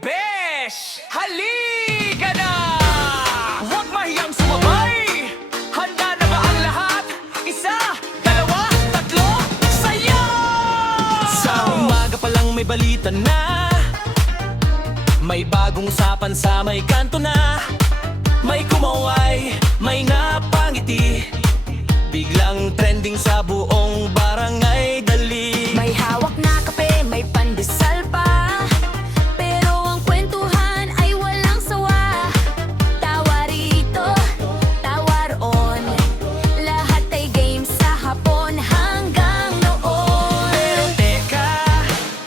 besh! Halika na! Huwag mahiyang sumabay! Handa na ba ang lahat? Isa, dalawa, tatlo, sayaw! Sa umaga pa lang may balita na, may bagong usapan sa may kanto na. May kumaway, may napangiti, biglang trending sa buong barangay. Dali, may hawak na kape, may pandesal pa, pero ang kwentuhan ay walang sawa. Tawa rito, tawa roon, lahat ay game sa hapon hanggang noon. pero teka,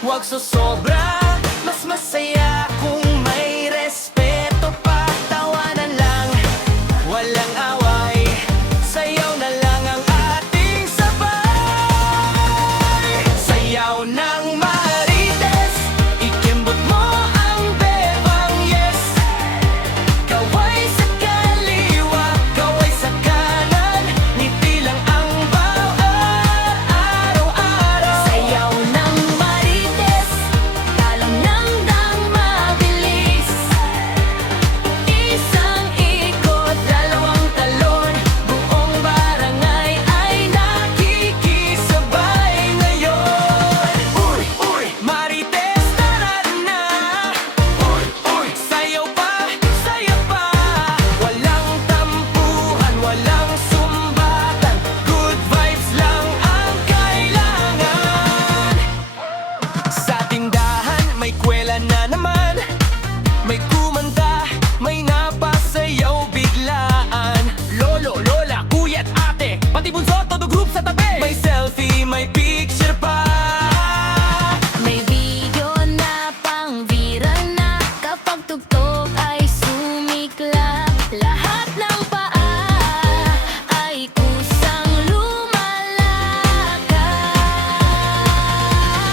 huwag sosobra, mas masaya kung may respeto pa. Tawanan lang, walang away, sayaw na lang ang ating sabay. Sayaw ng marites, ikimbot mo ang bebang yes. Kaway sa kaliwa, kaway sa kanan, ngiti lang ang bawat araw-araw. Sayaw ng marites, talon ng dang mabilis, isang ikot, dalawang talon, buong barangay ay nakikisabay ngayon. Uy, uy, marites, tara na. Uy, uy, sayaw pa, saya pa. Walang tampuhan, walang sumbatan, good vibes lang ang kailangan. Sa tindahan, may kwela na naman, may kumanta, may napasayaw biglaan. Lolo, lola, kuya at ate, pati bunso, todo group sa tabi. May selfie, may picture pa. May video na pang viral na, kapag tugtog ay sumiklap. Lahat ng paa ay kusang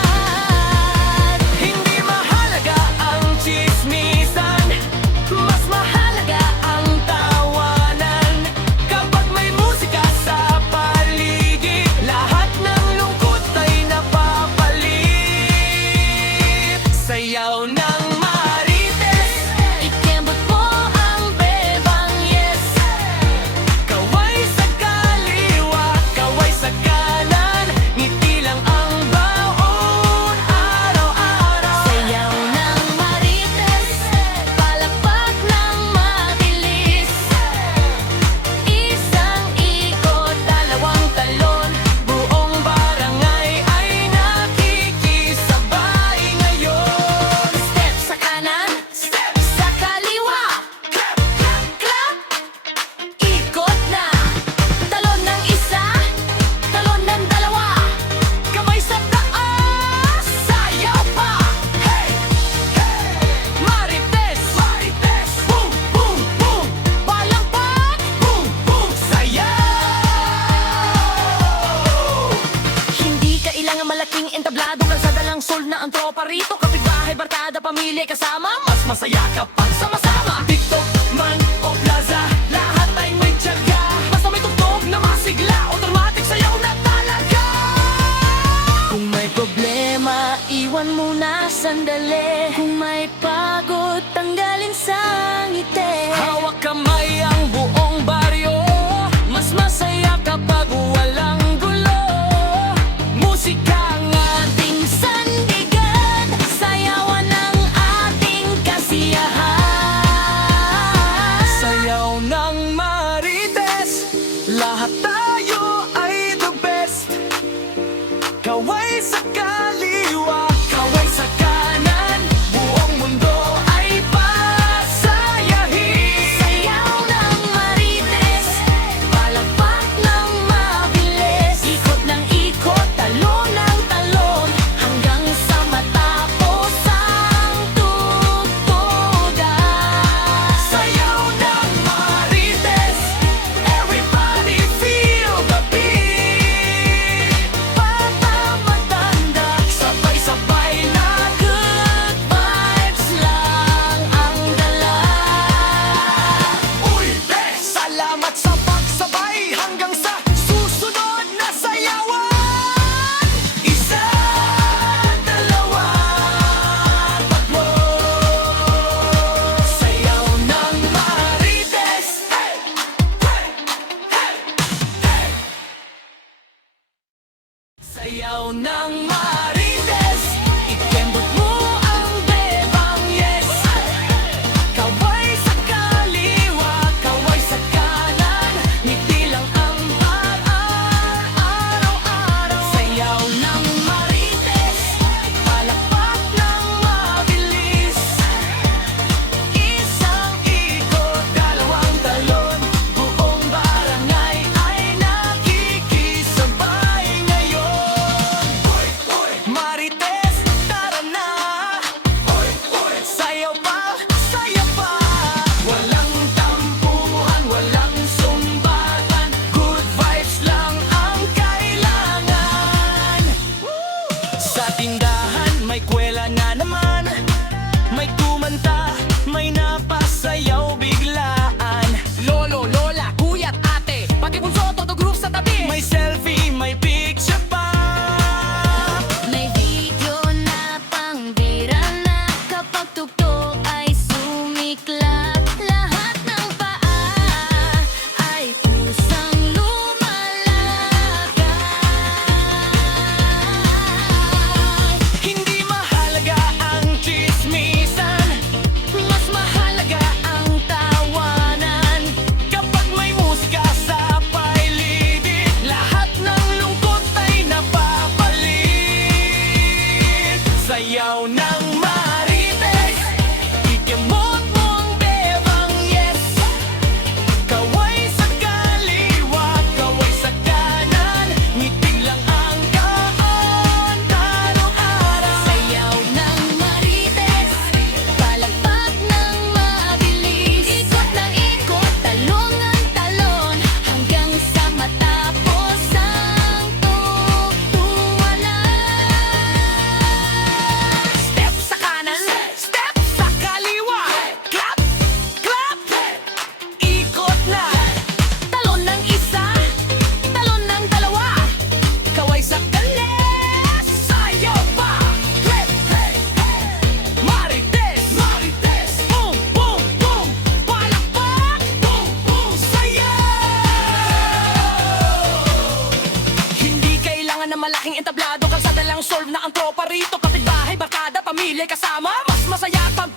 lumalakad. Hindi mahalaga ang chismisan, mas mahalaga ang tawanan. Kapag may musika sa paligid, lahat ng lungkot ay napapalit. Sayaw ng marites, Ikembot mo ang bebang yes, kaway sa kaliwa, kaway sa kanan, ngiti lang ang bawat araw-araw. sayaw ng marites, palakpak ng mabilis, isang ikot, dalawang talon, Buong barangay ay nakikisabay ngayon. step sa kanan, step sa kaliwa, Clap, clap, clap, ikot na, talon ng isa, talon ng dalawa, kamay sa taas, sayaw pa. Hey, hey, marites, marites, boom, boom, boom, palakpak, boom, boom, sayaw. hindi kailangan malaking entablado, kalsada lang sol na ang tropa rito, kapitbahay, barkada, pamilya kasama, Mas masaya kapag sama-sama. TikTok man o plaza, lahat ay may tiyaga. Basta may tugtog na masigla, automatic sayaw na talaga. kung may problema, iwan muna sandali, kung may pagod, tanggalin sa ngiti. Hawak kamay ang buong baryo, mas masaya kapag walang gulo. Musika ang Ating sandigan, sayawan ng ating kasiyahan. sayaw ng marites, lahat tayo ay the best. Kaway sa kaliwa, kaway sa kanan, buong mundo ay pasayahin. Sayaw ng marites, mas masaya pag